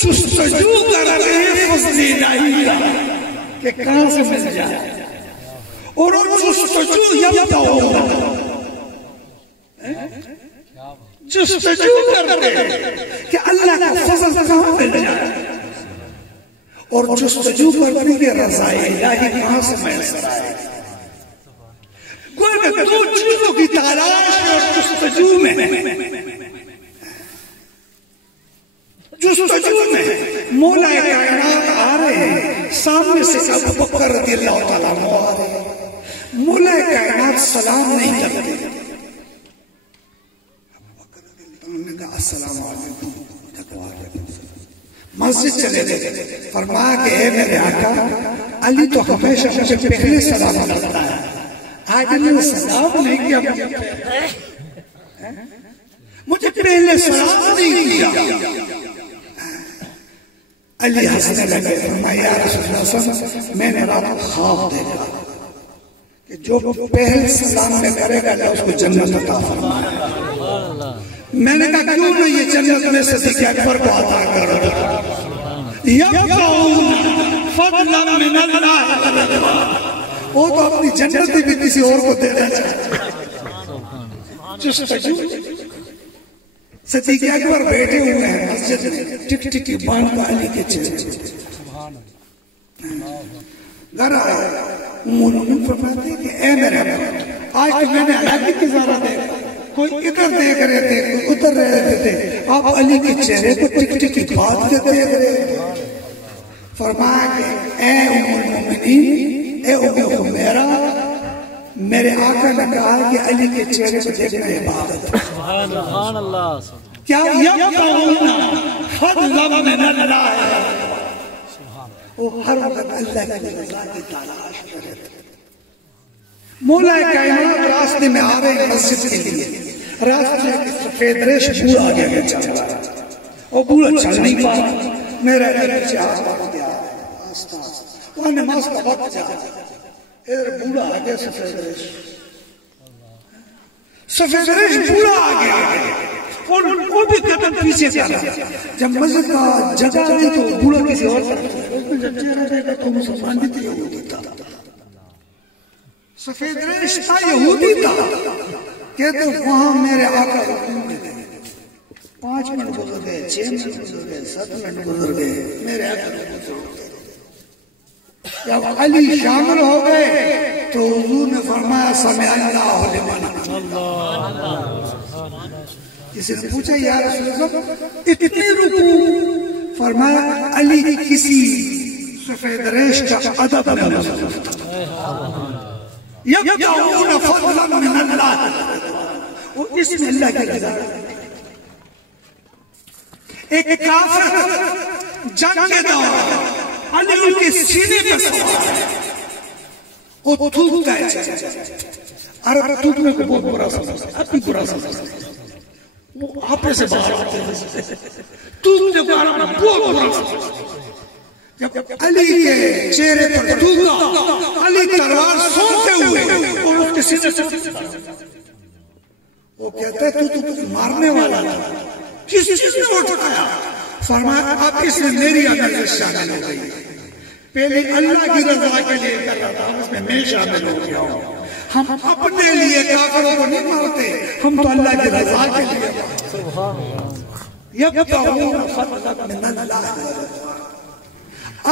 جستجو کر رہے ہیں فضل الہی کا کہ کہاں سے مل جائے، اور جستجو یبتغون جستجو کرتے ہیں کہ اللہ کا فضل کہاں مل جائے، اور جستجو کرتے ہیں کہ رضا الہی کہاں سے میسر آئے۔ کوئی کہ دو چیزوں کی تلاش اور جستجو میں مولا کائنات آ رہے ہیں، سامنے سے ابو بکر رضی اللہ تعالیٰ عنہ آ رہے ہیں، مولا کائنات سلام نہیں کرتے، ابو بکر رضی اللہ عنہ نے کہا السلام علیکم، مسجد چلے گئے، فرمایا کہ اے میرے آقا، علی تو ہمیشہ مجھے پہلے سلام کرتا ہے، آج نے سلام نہیں کیا، مجھے پہلے سلام نہیں کیا۔ علی ہنسنے لگے، فرمایا یا رسول اللہ صلی اللہ علیہ وسلم، میں نے رات خواب دیکھا کہ جو پہل سلام میں کرے گا اللہ اس کو جنت عطا فرمائے۔ میں نے کہا کیوں نہ یہ جنت میں صدیق اکبر کو عطا کرو، یبتغون فضلا من اللہ ورضوان، وہ تو اپنی جنت بھی کسی اور کو دینا چاہتا ہے۔ جستجو صدیق اکبر بیٹھے ہوئے ہیں مسجد میں، ٹک ٹکی باندھ کا علی کے چہرے، گھر آیا ام المؤمنین فرماتے ہیں کہ اے میرے ابا، آج تو میں نے علی کی زیارہ دیکھا، کوئی ادھر دیکھ رہے تھے کوئی ادھر رہتے تھے، آپ علی کے چہرے کو ٹک ٹکی بات کے دیکھ رہے۔ فرمایا کہ اے ام المؤمنین، اے ام حمیرہ، میرے آقا نے کہا کہ علی کے چہرے کو دیکھنا عبادت ہے۔ سبحان اللہ، کیا یبتغون فضلا من اللہ، وہ ہر وقت اللہ کی رضا کی تلاش کرتے تھے۔ مولا کائنات راستے میں آ رہے ہیں مسجد کے لیے، راستے میں ایک سفید ریش بوڑھا آگے چل رہا ہے، اور بوڑھا چل نہیں پا، میرا پیچھے ہاتھ پڑ گیا، وہاں نماز کا وقت جا رہا ہے، ادھر بوڑھا آگے سفید ریش بوڑھا آگے، اور وہ بھی قدم پیچھے جا رہا ہے۔ جب مسجد کا جگہ رہی تو بوڑھا کسی اور طرف تھا، جب چہرہ دیکھا تو مسلمان بھی تھے، یہودی تھا، سفید ریش تھا، یہودی تھا، کہتے وہاں میرے آقا حکم دے گئے، 5 منٹ گزر گئے، 6 منٹ گزر گئے، 7 منٹ گزر گئے، میرے آقا گزر گئے۔ جب علی شامل ہو گئے تو حضور نے فرمایا سمع اللہ لمن حمدہ۔ کسی نے پوچھا یا رسول اللہ اتنی رکوع؟ فرمایا علی کسی سفید ریش کا ادب نہ سمجھتا، یبتغون فضلا من اللہ، وہ اس میں اللہ کی رضا۔ ایک کافر جنگ کے دور علی ان کے سینے پر سوار ہے، وہ تھوکتا ہے، عرب تھوکنے کو بہت برا سمجھتا ہے، اب بھی برا سمجھتا ہے، وہ آپے سے باہر آتے ہیں، تھوکنے کو عرب بہت برا سمجھتا ہے۔ جب علی کے چہرے پر تھوکا، علی تلوار سونتے ہوئے اور اس کے سینے سے وہ کہتا ہے تو مارنے والا تھا، کس چیز نے اٹھایا؟ فرمایا اب اس میں میری عمل شامل ہو گئی، پہلے اللہ کی رضا کے لیے کر رہا تھا، اس میں میں شامل ہو گیا ہوں۔ ہم اپنے لیے کافروں کو نہیں مارتے، ہم تو اللہ کی رضا کے لیے یبتغون فضلا من اللہ۔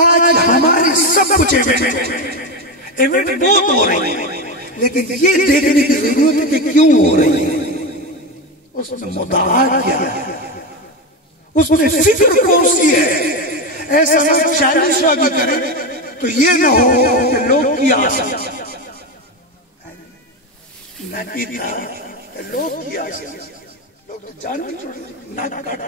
آج ہماری سب کچھ ایونٹ بہت ہو رہی ہے، لیکن یہ دیکھنے کی ضرورت ہے کہ کیوں ہو رہی ہے، اس میں مدعا کیا ہے، اس میں فکر کون سی ہے۔ ایسا لوگ 40 بھی کریں تو یہ نہ ہو کہ لوگ کیا آسان نہ کی تھا، لوگ کیا آسان، لوگ جان بھی چھوڑ نہ کاٹ